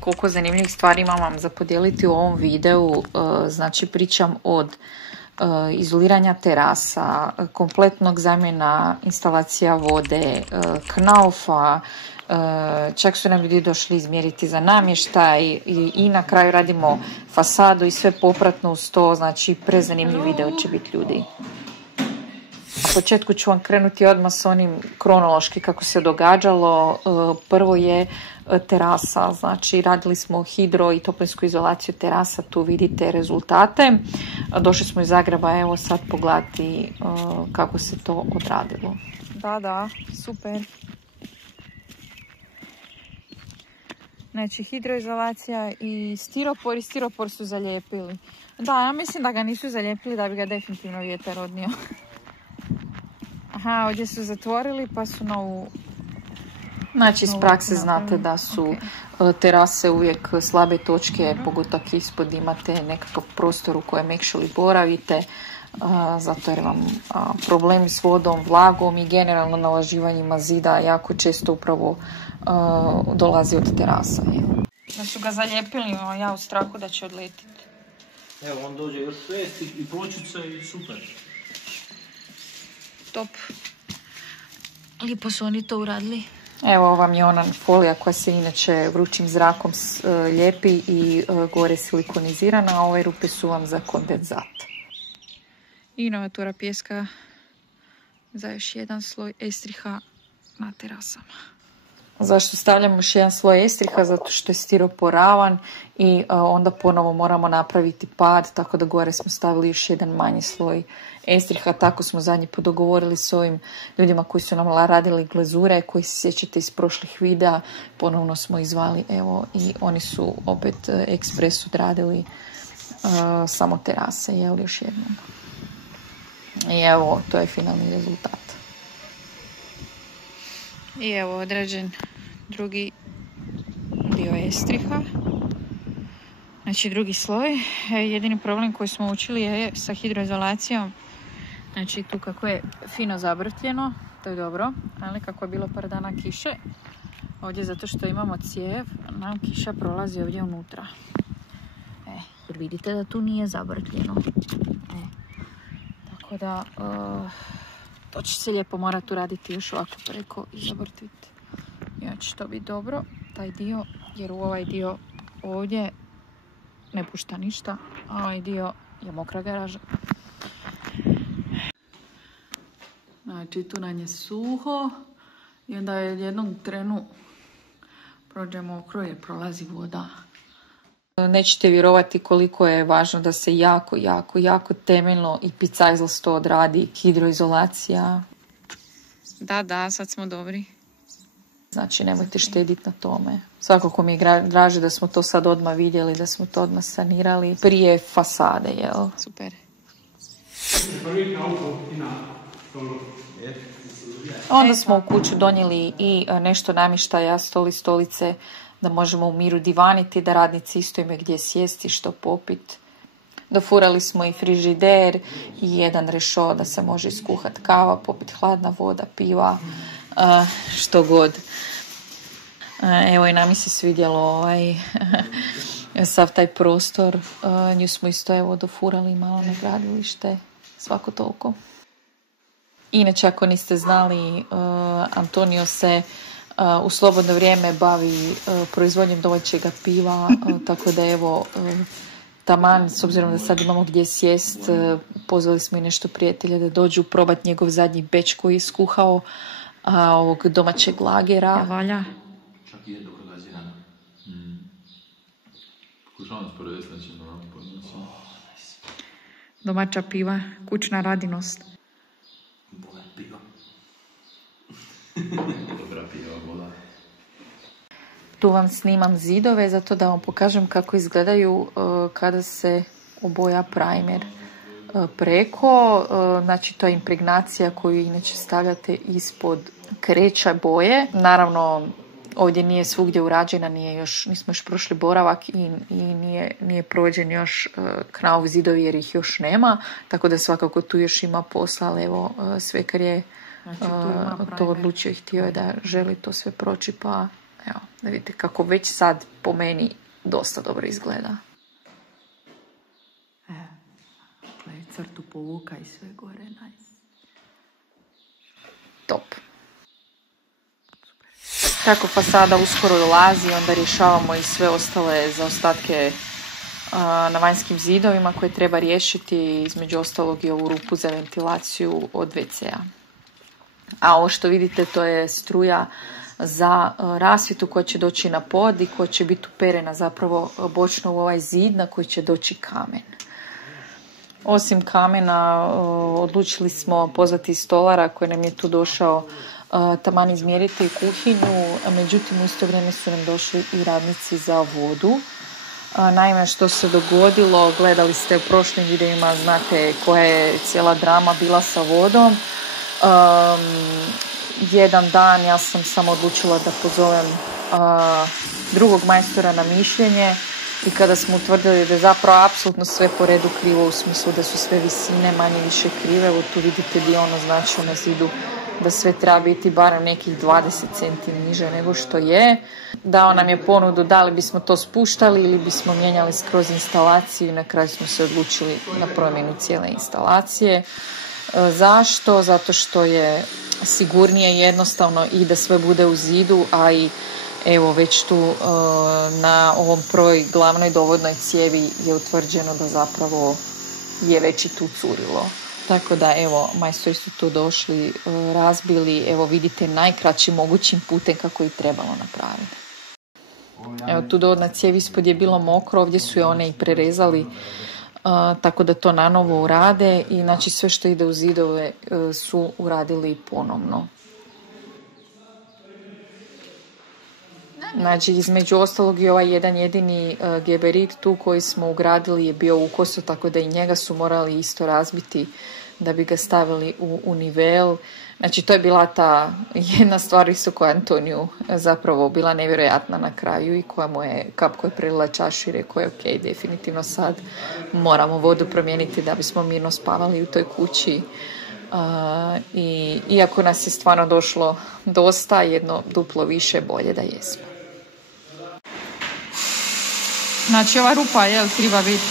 Koliko zanimljivih stvari imam vam za podijeliti u ovom videu. Znači pričam od izoliranja terasa, kompletnog zamjena instalacija vode, knaufa, čak su nam ljudi došli izmjeriti za namještaj i na kraju radimo fasadu i sve popratno uz to, znači prezanimljiv video će biti ljudi. Na početku ću vam krenuti odmah s onim kronološki kako se događalo. Prvo je terasa, znači radili smo hidro i toplinsku izolaciju terasa, tu vidite rezultate. Došli smo iz Zagreba, evo sad pogledati kako se to odradilo. Da, super. Znači hidroizolacija i stiropor su zalijepili. Da, ja mislim da ga nisu zalijepili da bi ga definitivno vjetar odnio. Aha, ovdje su zatvorili pa su novu... Znači iz prakse znate da su terase uvijek slabe točke, pogotovo ispod imate nekakav prostor u kojem actually boravite, zato jer vam problemi s vodom, vlagom i generalno nalaživanjima zida jako često upravo dolazi od terasa. Da su ga zalijepili, ja u strahu da će odletiti. Evo, on dođe još 6 i pločice i super. Top. Lijepo su oni to uradili. Evo vam je ona folija koja se inače vrućim zrakom lijepi i gore silikonizirana, a ove rupe su vam za kondenzat. Inovatura pijeska za još jedan sloj estriha na terasama. Zašto stavljamo još jedan sloj estriha? Zato što je stiroporavan i onda ponovo moramo napraviti pad, tako da gore smo stavili još jedan manji sloj estriha. Tako smo zadnji put dogovorili s ovim ljudima koji su nam radili glazure, koji se sjećate iz prošlih videa. Ponovno smo izvali, evo, i oni su opet ekspres odradili samo terase, jel, još jednom. I evo, to je finalni rezultat. I evo određen drugi dio estriha. Znači drugi sloj. Jedini problem koji smo učili je sa hidroizolacijom. Znači tu kako je fino zabrtljeno, to je dobro, ali kako je bilo par dana kiše, ovdje zato što imamo cijev, nam kiša prolazi ovdje unutra. Jer vidite da tu nije zabrtljeno. Tako da to će se lijepo morati uraditi još ovako preko i zavrtiti. I onda će to biti dobro, taj dio, jer u ovaj dio ovdje ne pušta ništa, a ovaj dio je mokra garaža. Znači tu nam je suho i onda je jednom trenu prođe mokro jer prolazi voda. Nećete vjerovati koliko je važno da se jako temeljno i picajzlasto odradi hidroizolacija. Da, sad smo dobri. Znači nemojte štediti na tome. Svakako mi je draže da smo to sad odmah vidjeli, da smo to odmah sanirali prije fasade, jel? Super. Onda smo u kuću donijeli i nešto namještaja, stolice, da možemo u miru divaniti, da radnici isto imaju gdje sjesti, što popit. Dofurali smo i frižider i jedan rešo da se može iskuhati kava, popit hladna voda, piva, što god. Evo i nam se svidjelo sav taj prostor. Nju smo isto evo dofurali malo na gradilište, svako toliko. Inače, ako niste znali, Antonio se u slobodno vrijeme bavi proizvodnjom domaćega piva, tako da evo taman, s obzirom da sad imamo gdje sjest, pozvali smo i nešto prijatelja da dođu probati njegov zadnji beč koji je skuhao, ovog domaćeg lagera. Valja. Čak i je dobro gazirano. Pokušavam sprovesti, znači domaća piva, kućna radinost. Boga piva. Dobra piva, voda. Tu vam snimam zidove, zato da vam pokažem kako izgledaju kada se oboja primer preko. Znači to je impregnacija koju inače stavljate ispod kreća boje. Naravno, ovdje nije svugdje urađena, nismo još prošli boravak i nije prođen još knauf zidovi jer ih još nema, tako da svakako tu još ima posla, ali evo svekar je to odlučio i htio je da želi to sve proći, pa Evo, da vidite kako već sad po meni dosta dobro izgleda. Crtu povuka i sve gore, nice. Top. Tako fasada uskoro ulazi, onda rješavamo i sve ostale zaostatke na vanjskim zidovima koje treba riješiti, između ostalog i ovu rupu za ventilaciju od WC-a. A ovo što vidite to je struja za rasvjetu koja će doći na pod i koja će biti uperena zapravo bočno u ovaj zid na koji će doći kamen. Osim kamena odlučili smo pozvati stolara koji nam je tu došao taman izmjeriti kuhinju, međutim u isto vrijeme su nam došli i radnici za vodu. Naime, što se dogodilo, gledali ste u prošlim videima, znate koja je cijela drama bila sa vodom. Jedan dan ja sam samo odlučila da pozovem drugog majstora na mišljenje i kada smo utvrdili da je zapravo apsolutno sve po redu krivo, u smislu da su sve visine manje više krive, evo tu vidite gdje ono znači na zidu da sve treba biti barem nekih 20 cm niže nego što je. Dao nam je ponudu da li bismo to spuštali ili bismo mijenjali skroz instalaciju i na kraju smo se odlučili na promjenu cijele instalacije. Zašto? Zato što je sigurnije i jednostavno i da sve bude u zidu, a i evo već tu na ovom prvoj glavnoj dovodnoj cijevi je utvrđeno da zapravo je već i tu curilo. Tako da evo, majstori su tu došli, razbili, evo vidite najkraćim mogućim putem kako je trebalo napraviti. Evo tu dovodna cijev ispod je bilo mokro, ovdje su je one i prerezali, tako da to nanovo urade i znači sve što ide u zidove su uradili ponovno. Znači između ostalog i ovaj jedan jedini geberit tu koji smo ugradili je bio ukoso, tako da i njega su morali isto razbiti da bi ga stavili u nivel. Znači to je bila ta jedna stvar isto koja Antoniju zapravo bila nevjerojatna na kraju i koja mu je kap koja je prelila čašu i rekao je ok, definitivno sad moramo vodu promijeniti da bismo mirno spavali u toj kući. I iako nas je stvarno došlo dosta, jedno duplo više, bolje da jesmo. Znači ova rupa treba biti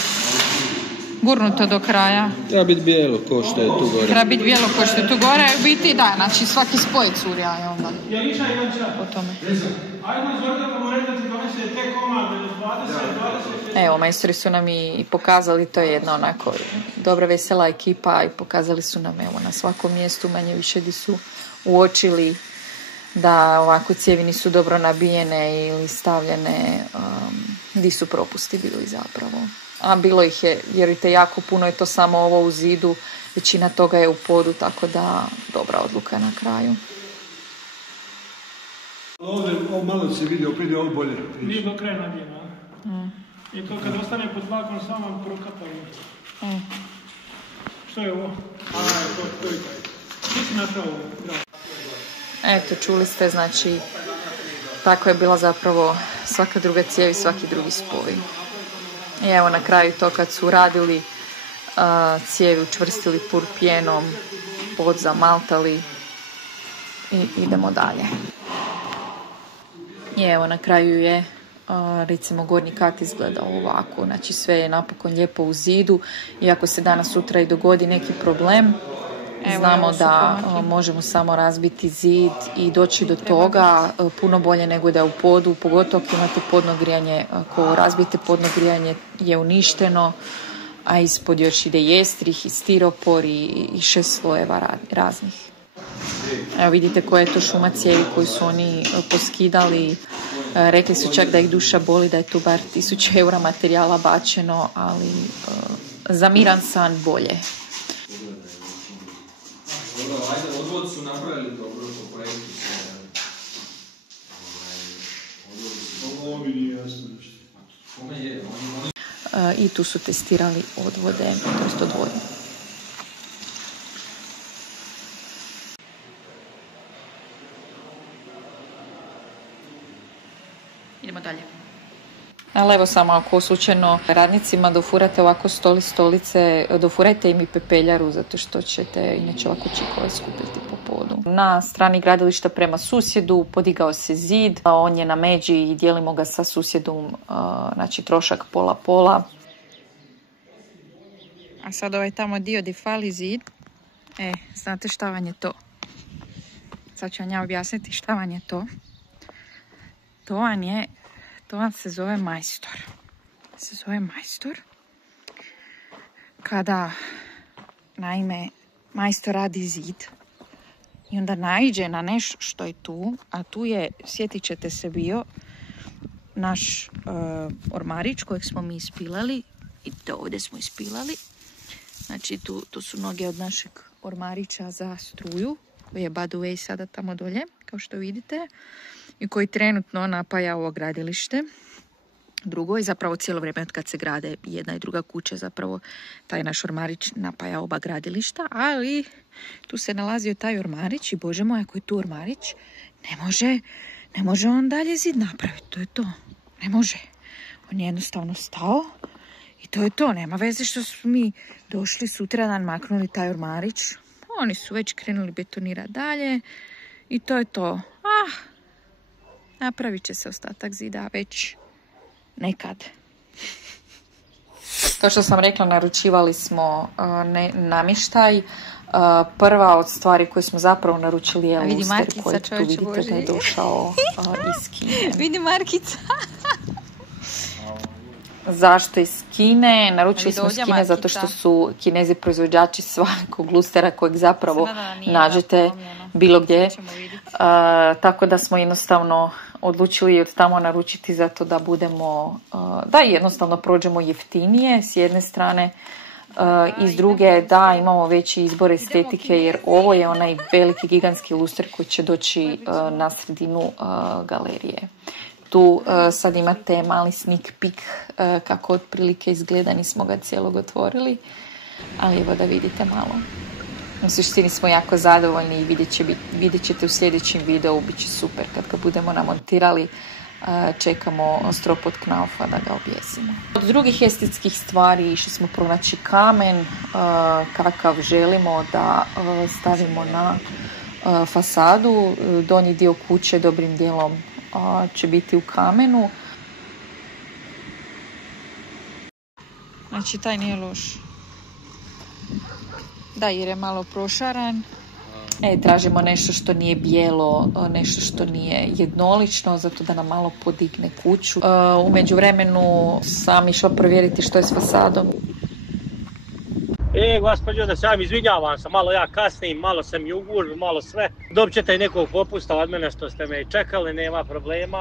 gurnuta do kraja. Treba biti bijelo ko što je tu gore. Treba biti bijelo ko što je tu gore. U biti da, znači svaki spoj curja je onda. Po tome. Evo, majstori su nam i pokazali, to je jedna onako dobra vesela ekipa i pokazali su nam evo na svakom mjestu manje više di su uočili da ovako cijevi nisu dobro nabijene ili stavljene, di su propusti bili zapravo. A bilo ih je, vjerujte, jako puno je to samo ovo u zidu, većina toga je u podu, tako da dobra odluka na kraju. Ovdje malo se vidi, opet je ovo bolje. Nije do kraja nabijeno. I to kad ostane pod tlakom samo prokapaju. Što je ovo? To je taj. Ti si našao ovo? Eto, čuli ste, znači, tako je bila zapravo svaka druga cijev i svaki drugi spoj. I evo na kraju to kad su radili, cijevi učvrstili purpijenom, pod zamaltali i idemo dalje. I evo na kraju je, recimo, gornji kat izgleda ovako, znači sve je napokon lijepo u zidu, iako se danas sutra i dogodi neki problem. Znamo da možemo samo razbiti zid i doći do toga puno bolje nego da je u podu, pogotovo ako imate podno grijanje. Ako razbijete podno grijanje je uništeno, a ispod još ide jestrih i stiropor i 6 slojeva raznih. Evo vidite koja je to šuma cijevi koju su oni poskidali. Rekli su čak da ih duša boli, da je tu bar 1000 eura materijala bačeno, ali za miran san bolje. Odvod su napravili dobro po projektu. Ovo mi nije jasno nešto. Kome je? I tu su testirali odvode, to odvode. Idemo dalje. Ali evo samo ako slučajno radnicima dofurate ovako stolice, dofurajte im i pepeljaru zato što ćete inače ovako čikove skupiti po podu. na strani gradilišta prema susjedu, podigao se zid, on je na međi i dijelimo ga sa susjedom, znači trošak pola-pola. A sad ovaj tamo dio gdje fali zid, znate šta vam je to? Sad ću vam ja objasniti šta vam je to. To vam se zove majstor. Kada, naime, majstor radi zid i onda naiđe na nešto što je tu, a tu je, sjetit ćete se, bio naš ormarić kojeg smo mi ispilali, i to ovdje smo ispilali. Znači tu su noge od našeg ormarića za struju, koji je by the way sada tamo dolje, kao što vidite, i koji trenutno napaja ovo gradilište. Drugo, i zapravo cijelo vrijeme od kad se grade jedna i druga kuća, zapravo taj naš ormarić napaja oba gradilišta, ali tu se nalazio taj ormarić i bože moj, ako je tu ormarić, ne može on dalje zid napraviti, to je to. Ne može. On je jednostavno stao i to je to. Nema veze što smo mi došli sutradan, maknuli taj ormarić. Oni su već krenuli betonirati dalje i to je to. Napravit će se ostatak zida već nekad. Kao što sam rekla, naručivali smo namještaj. Prva od stvari koje smo zapravo naručili je luster koji tu vidite da je došao iz Kine. Vidi Markica. Zašto iz Kine? Naručili smo iz Kine zato što su Kinezi proizvođači svakog lustera kojeg zapravo nađete bilo gdje. Tako da smo jednostavno odlučili od tamo naručiti zato da budemo, da jednostavno prođemo jeftinije s jedne strane, i s druge da imamo veći izbor estetike, jer ovo je onaj veliki gigantski luster koji će doći na sredinu galerije. Tu sad imate mali sneak peek kako otprilike izgleda, nismo ga cijelog otvorili, ali evo da vidite malo. U suštini smo jako zadovoljni i vidjet ćete u sljedećem videu, bit će super kad ga budemo namontirali. Čekamo strop od Knaufa da ga objesimo. Od drugih estetskih stvari išli smo pronaći kamen kakav želimo da stavimo na fasadu. Donji dio kuće dobrim dijelom će biti u kamenu. Znači taj nije loš. Da, jer je malo prošaran. Tražimo nešto što nije bijelo, nešto što nije jednolično, zato da nam malo podigne kuću. U međuvremenu sam išla provjeriti što je s fasadom. Gospođo, da se vam izvinjavam se, malo ja kasnim, malo sam i u gužvi, malo sve. Dobit ćete i nekog popusta od mene što ste me čekali, nema problema.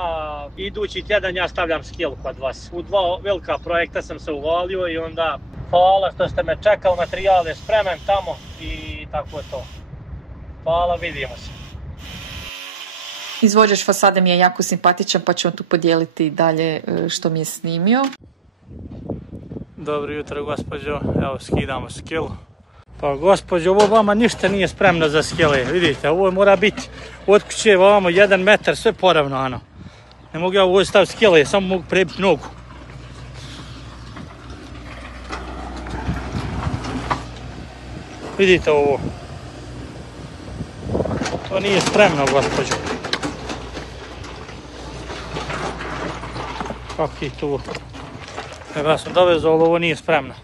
Idući tjedan ja stavljam skill kod vas. U 2 velika projekta sam se uvalio i onda hvala što ste me čekali, materijal je spreman tamo i tako je to. Hvala, vidimo se. Izvođač fasade mi je jako simpatičan, pa ću vam tu podijeliti dalje što mi je snimio. Dobro jutro, gospođo. Evo, skidamo skill. Pa, gospođo, ovo vama ništa nije spremno za skile. Vidite, ovo mora biti od kuće vamo 1 metar, sve poravnano. Ne mogu ja ovo staviti skile, samo mogu prebiti nogu. Vidite ovo. To nije spremno, gospođo. Kakvi tu? Evo, ja sam dovezao, ali ovo nije spremno.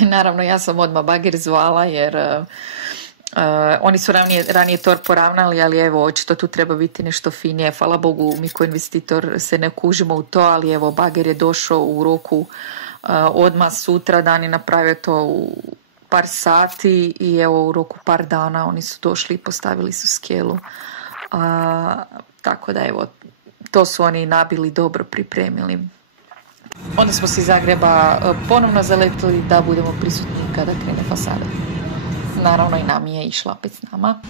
Naravno, ja sam odmah bager zvala jer oni su ranije to poravnali, ali evo, očito tu treba biti nešto finije. Hvala Bogu, mi ko investitor se ne kužimo u to, ali evo, bager je došao u roku odmah sutra dan i napravio to u par sati i evo u roku par dana oni su došli i postavili su skelu. Tako da evo, to su oni nabili, dobro pripremili. Onda smo se iz Zagreba ponovno zaletili da budemo prisutni kada krene fasada. Naravno i nam je išla opet s nama.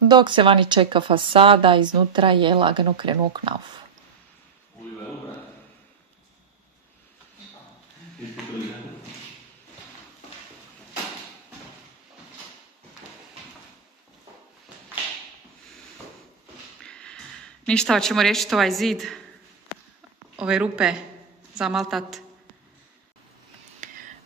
Dok se vani čeka fasada, iznutra je lagano krenuo Knauf. Ništa, hoćemo riješiti ovaj zid. Ove rupe zamaltat.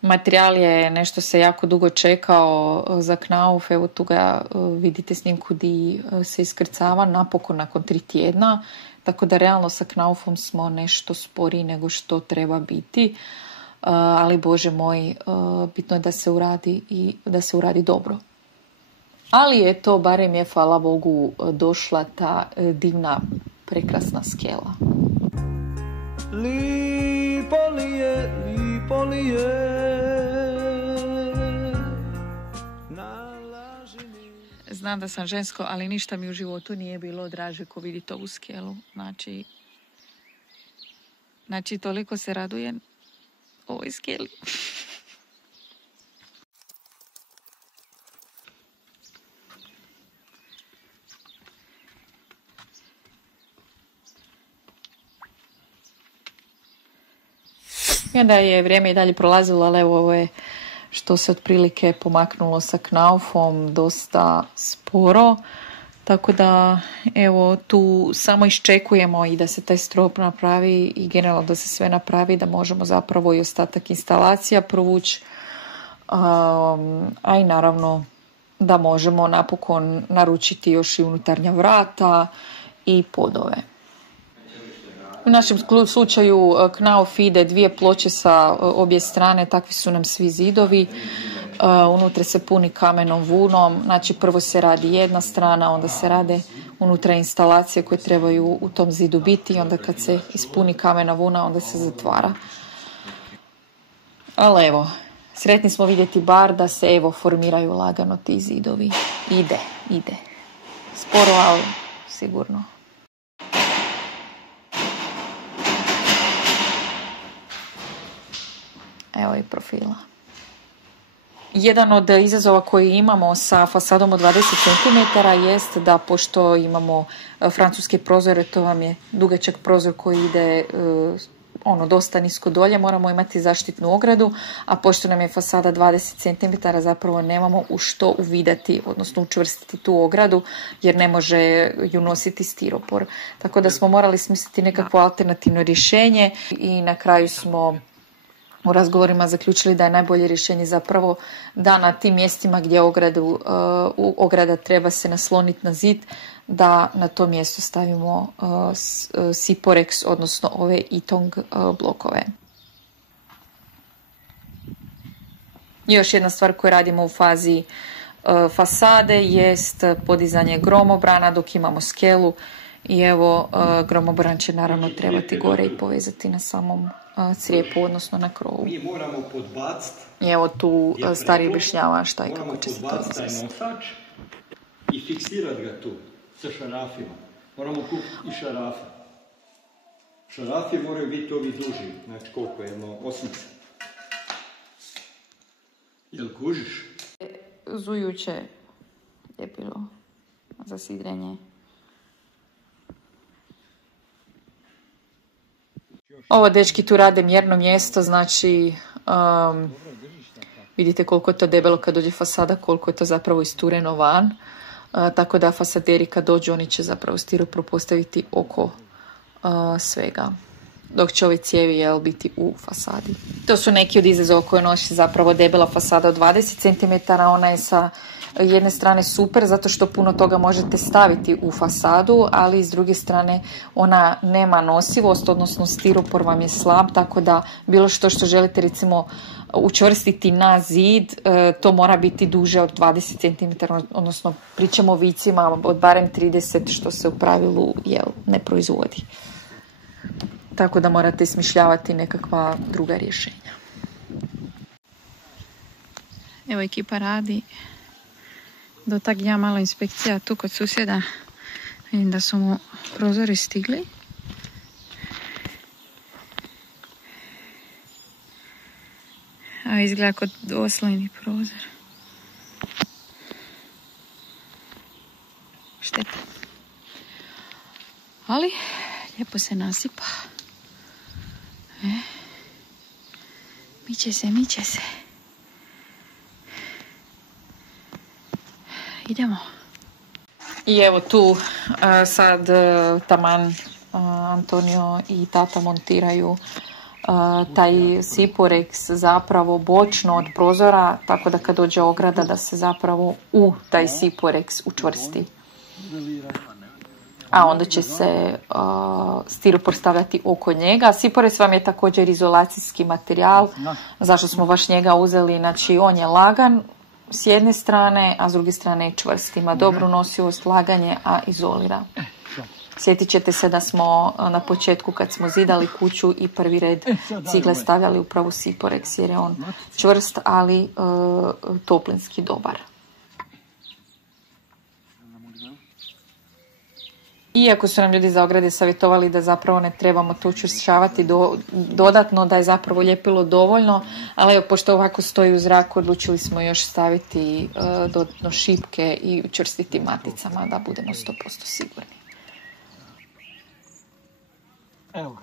Materijal je nešto se jako dugo čekao za knauf. Evo tu ga vidite snimku di se iskrcava napokon nakon 3 tjedna. Tako da realno sa knaufom smo nešto sporiji nego što treba biti. Ali Bože moj, bitno je da se uradi i da se uradi dobro. Ali eto, barem je, hvala Bogu, došla ta divna, prekrasna skela. Lipo li je, lipo li je. Znam da sam žensko, ali ništa mi u životu nije bilo draže ko vidjeti ovu skelu. Znači, toliko se radujem ovoj skeli. I onda je vrijeme i dalje prolazilo, ali evo ovo je što se otprilike pomaknulo sa knaufom dosta sporo. Tako da evo tu samo iščekujemo i da se taj strop napravi i generalno da se sve napravi, da možemo zapravo i ostatak instalacija provući. A i naravno da možemo napokon naručiti još i unutarnja vrata i podove. U našem slučaju knauf ide 2 ploče sa obje strane, takvi su nam svi zidovi. Unutra se puni kamenom vunom, znači prvo se radi jedna strana, onda se rade unutra instalacije koje trebaju u tom zidu biti i onda kad se ispuni kamena vuna onda se zatvara. Ali evo, sretni smo vidjeti bar da se evo formiraju lagano ti zidovi. Ide. Sporo, ali sigurno. Evo i profila. Jedan od izazova koji imamo sa fasadom od 20 cm jest da pošto imamo francuske prozore, to vam je dugačak prozor koji ide dosta nisko dolje, moramo imati zaštitnu ogradu, a pošto nam je fasada 20 cm zapravo nemamo u što uvidati, odnosno učvrstiti tu ogradu jer ne može ju nositi stiropor. Tako da smo morali smisliti nekakvo alternativno rješenje i na kraju smo u razgovorima zaključili da je najbolje rješenje zapravo da na tim mjestima gdje ograda treba se nasloniti na zid, da na to mjesto stavimo Siporex, odnosno ove Ytong blokove. I još jedna stvar koju radimo u fazi fasade jest podizanje gromobrana dok imamo skelu. I evo, gromobran će naravno trebati gore i povezati na samom crijepu, odnosno na krovu. Mi moramo podbaciti. I evo tu stari objašnjava šta i kako će se to izvesti. I fiksirati ga tu sa šarafima. Moramo kupiti i šarafe. Šarafi moraju biti ovi duži. Znači koliko je, 8. Jel kužiš? Zujuće je bilo za sidrenje. Ovo dečki tu rade mjerno mjesto, znači vidite koliko je to debelo kad dođe fasada, koliko je to zapravo istureno van. Tako da fasaderi kad dođu oni će zapravo stiropor postaviti oko svega. Dok će ove cijevi biti u fasadi. To su neki od izazova koje nosi zapravo debela fasada od 20 cm. Ona je sa jedne strane super zato što puno toga možete staviti u fasadu, ali s druge strane ona nema nosivost, odnosno stiropor vam je slab, tako da bilo što želite recimo učvrstiti na zid, to mora biti duže od 20 cm, odnosno pričamo o vicima od barem 30, što se u pravilu ne proizvodi. Tako da morate smišljavati nekakva druga rješenja. Evo ekipa radi. Do tak ja malo inspekcija tu kod susjeda. Vidim da su mu prozori stigli. A izgleda kod dvoslojni prozor. Šteta. Ali lijepo se nasipa. Miče se. Idemo. I evo tu sad taman Antonio i tata montiraju taj Siporex zapravo bočno od prozora, tako da kad dođe ograda da se zapravo u taj Siporex učvrsti. A onda će se stiropor stavljati oko njega. Siporex vam je također izolacijski materijal. Zašto smo baš njega uzeli? Znači on je lagan s jedne strane, a s druge strane je čvrst. Ima dobru nosivost, laganje, a izolira. Sjetit ćete se da smo na početku kad smo zidali kuću i prvi red cigle stavljali upravo Siporex jer je on čvrst, ali toplinski dobar. Iako su nam ljudi za ograde savjetovali da zapravo ne trebamo to učvršćavati dodatno, da je zapravo ljepilo dovoljno, ali evo, pošto ovako stoji u zraku, odlučili smo još staviti dodatno šipke i učvrstiti maticama da budemo 100% sigurni. Evo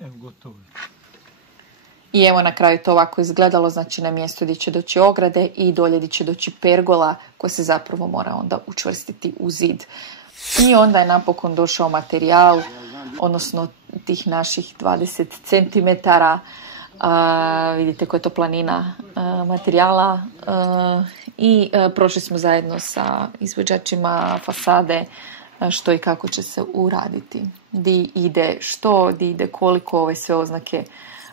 gotovo. I evo na kraju to ovako izgledalo, znači na mjesto gdje će doći ograde i dolje gdje će doći pergola koja se zapravo mora onda učvrstiti u zid. I onda je napokon došao materijal, odnosno tih naših 20 cm. Vidite koja je to planina materijala. I prošli smo zajedno sa izvođačima fasade što i kako će se uraditi. Di ide što, di ide koliko, ove sve oznake,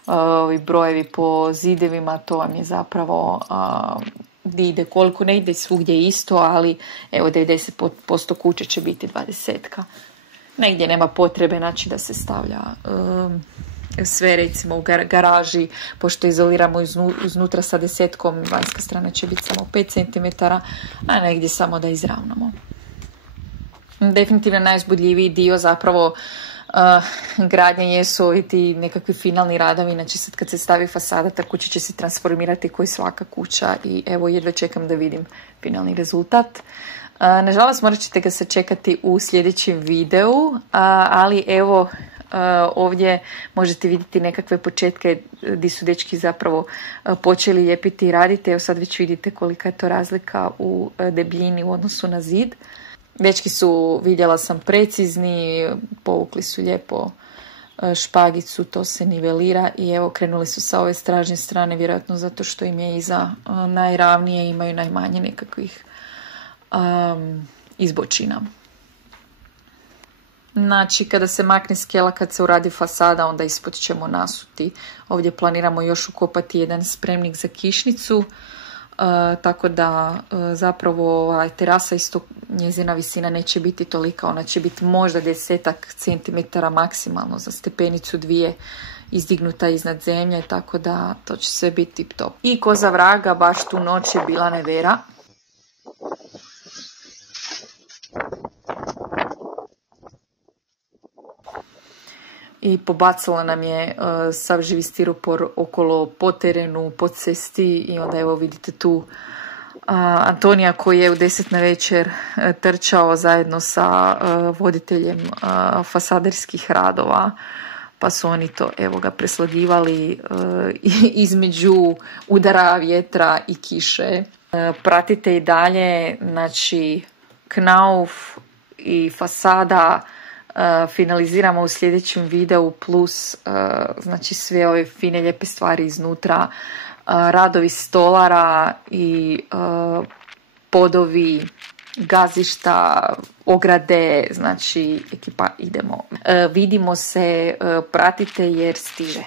ovi brojevi po zidevima, to vam je zapravo di ide koliko, ne ide svugdje isto, ali evo 90% kuće će biti 20-ka. Negdje nema potrebe, znači da se stavlja sve recimo u garaži, pošto izoliramo iznutra sa 10-kom, vanjska strana će biti samo 5 cm, a negdje samo da izravnamo. Definitivno najuzbudljiviji dio zapravo gradnje jesu ovi ti nekakvi finalni radovi, znači sad kad se stavi fasada ta kuća će se transformirati kao i svaka kuća i evo jedva čekam da vidim finalni rezultat. Nažalost morat ćete ga sačekati u sljedećem videu, ali evo ovdje možete vidjeti nekakve početke gdje su dečki zapravo počeli lijepiti i raditi. Evo sad već vidite kolika je to razlika u debljini u odnosu na zid. Dečki su, vidjela sam, precizni, povukli su lijepo špagicu, to se nivelira i evo krenuli su sa ove stražnje strane, vjerojatno zato što im je iza najravnije, imaju najmanje nekakvih izbočina. Znači, kada se makne skela, kad se uradi fasada, onda ispod ćemo nasuti. Ovdje planiramo još ukopati jedan spremnik za kišnicu. Tako da zapravo terasa isto, njezina visina neće biti tolika, ona će biti možda 10 centimetara maksimalno, za stepenicu 2 izdignuta iznad zemlje, tako da to će sve biti tip top. I ko za vraga, baš tu noć je bila nevera. I pobacala nam je sav živi stiropor okolo po terenu, po cesti i onda evo vidite tu Antonija koji je u 10 na večer trčao zajedno sa voditeljem fasaderskih radova, pa su oni to evo ga preslagivali između udara vjetra i kiše. Pratite i dalje, znači Knauf i fasada finaliziramo u sljedećem videu plus znači sve ove fine lijepe stvari iznutra, radovi stolara i podovi, gazišta, ograde, znači ekipa idemo. Vidimo se, pratite jer stiže.